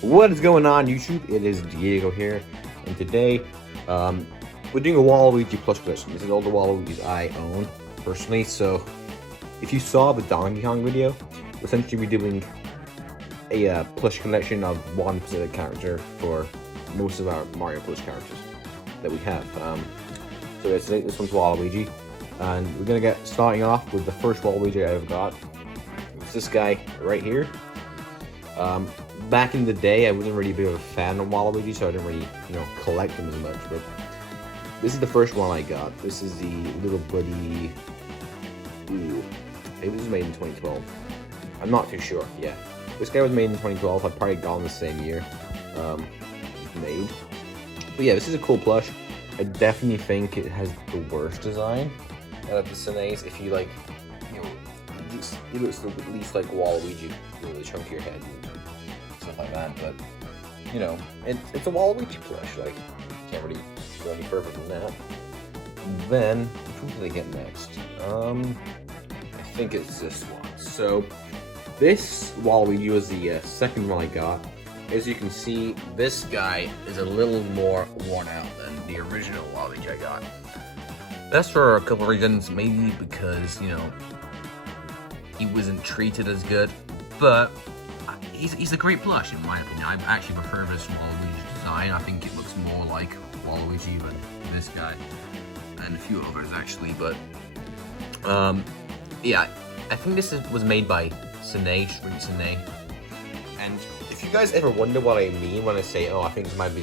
What is going on, YouTube? It is Diego here, and today we're doing a Waluigi plush collection. This is all the Waluigis I own personally. So, if you saw the Donkey Kong video, we're essentially doing a plush collection of one specific character for most of our Mario plush characters that we have. So this one's Waluigi, and we're gonna get starting off with the first Waluigi I ever got. It's this guy right here. Back in the day, I wasn't really a bit of a fan of Waluigi, so I didn't really, collect them as much. But this is the first one I got. This is the little buddy. Ooh, it was made in 2012. I'm not too sure. Yeah, this guy was made in 2012. I'd probably gone the same year. Made. But yeah, this is a cool plush. I definitely think it has the worst design out of the Sinays. If you like, it looks at least like Waluigi with a chunkier head and stuff like that. But it's a Waluigi plush. Like, can't really go any further than that. Then which one do they get next? I think it's this one. So this Waluigi was the second one I got. As you can see, this guy is a little more worn out than the original Waluigi I got. That's for a couple of reasons. Maybe because, he wasn't treated as good, but he's a great plush in my opinion. I actually prefer this Waluigi design. I think it looks more like Waluigi than this guy, and a few others actually. But yeah, I think this was made by Sinay, Sinay. And if you guys ever wonder what I mean when I say, oh, I think this might be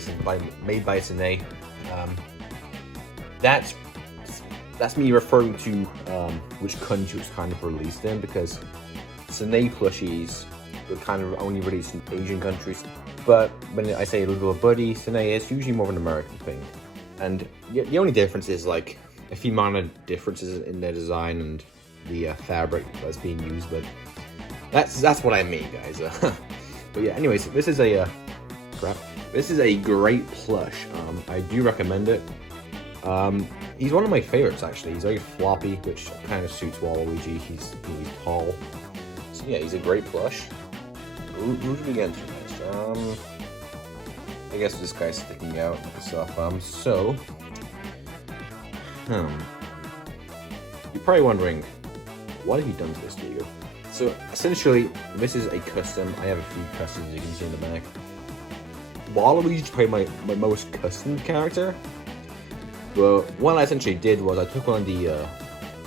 made by Sinay, that's me referring to which country was kind of released in, because Sinay plushies were kind of only released in Asian countries. But when I say little buddy, Sinay is usually more of an American thing. And the only difference is like a few minor differences in their design and the fabric that's being used. But that's what I mean, guys. But yeah, anyways, this is a This is a great plush. I do recommend it. He's one of my favorites, actually. He's very floppy, which kind of suits Waluigi. He's tall. So yeah, he's a great plush. Who should we get into next? I guess this guy's sticking out and stuff. You're probably wondering, what have you done to this, Diego? So essentially, this is a custom. I have a few customs you can see in the back. Waluigi's probably my most custom character. But what I essentially did was I took one of the, I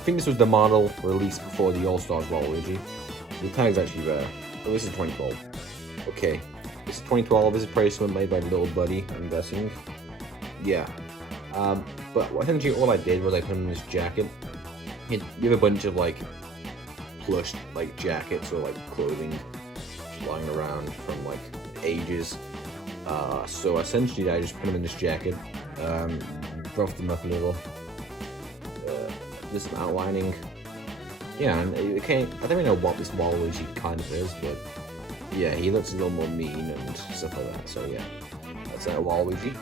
think this was the model released before the All-Stars Waluigi. The tag's actually there. Oh, this is 2012. Okay, this is 2012. This is probably something made by Little Buddy, I'm guessing. Yeah. But essentially all I did was I put him in this jacket. You have a bunch of like plush like jackets or like clothing lying around from like ages. So essentially I just put him in this jacket. Roughed them up a little, just some outlining. Yeah, and I don't really know what this Waluigi kind of is, but yeah, he looks a little more mean and stuff like that. So yeah, that's Waluigi.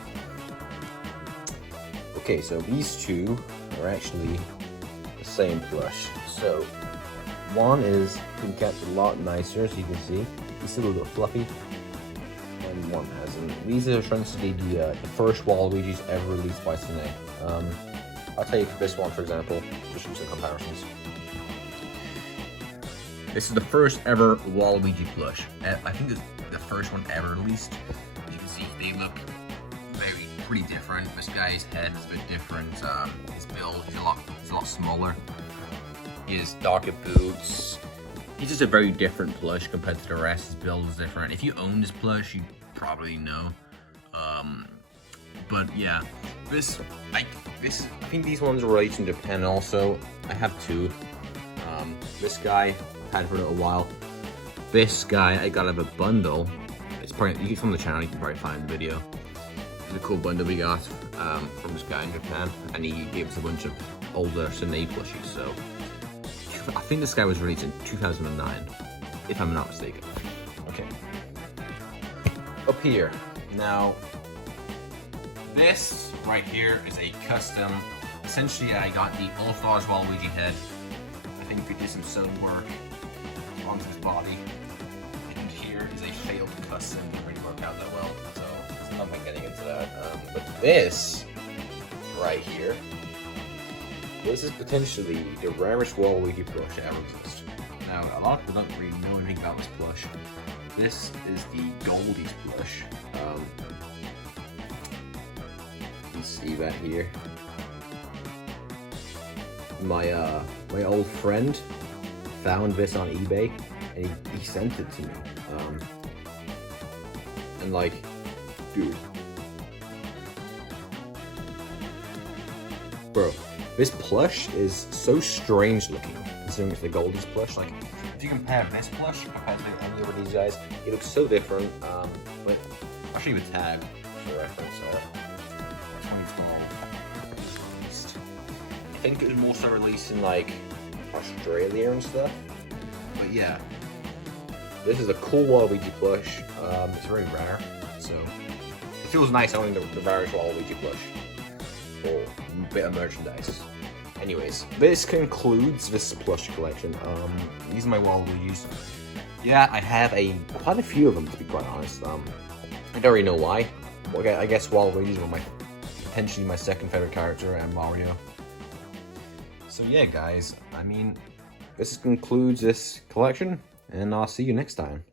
Okay, so these two are actually the same plush. So one is been kept a lot nicer, as you can see. He's still a little fluffy. And one hasn't. These are essentially the first Waluigi's ever released by Sinay. I'll take this one for example, just for some comparisons. This is the first ever Waluigi plush. I think it's the first one ever released. As you can see, they look pretty different. This guy's head is a bit different. His build is a lot smaller. He has darker boots. He's just a very different plush compared to the rest. His build is different. If you own this plush, you probably know. But yeah, I think these ones are released in Japan also. I have two. This guy I've had for a little while. This guy I got out of a bundle. It's probably, you can from the channel, you can probably find the video. It's a cool bundle we got from this guy in Japan, and he gave us a bunch of older Sinay plushies. So I think this guy was released in 2009, if I'm not mistaken. Okay. Up here. Now, this right here is a custom. Essentially, I got the All-Stars Waluigi head. I think we did some sewing work onto his body. And here is a failed custom that didn't really work that. But this right here, this is potentially the rarest Waluigi plush to ever exist. Now, a lot of people don't really know anything about this plush. This is the Goldies plush. You see that here. My old friend found this on eBay, and he sent it to me. And like, dude, bro, this plush is so strange looking, considering it's the Goldies plush. Like, if you compare this plush compared to any of these guys, it looks so different. But I'll show you a tag for reference. 2012. I think it was more so released in like Australia and stuff. But yeah, this is a cool Waluigi plush. It's very rare, so it feels nice owning the rarest Waluigi plush or bit of merchandise. Anyways, this concludes this plush collection. These are my Waluigis. Yeah, I have quite a few of them, to be quite honest. I don't really know why. Well, I guess Waluigis were potentially my second favorite character, and Mario. So yeah, guys, I mean, this concludes this collection, and I'll see you next time.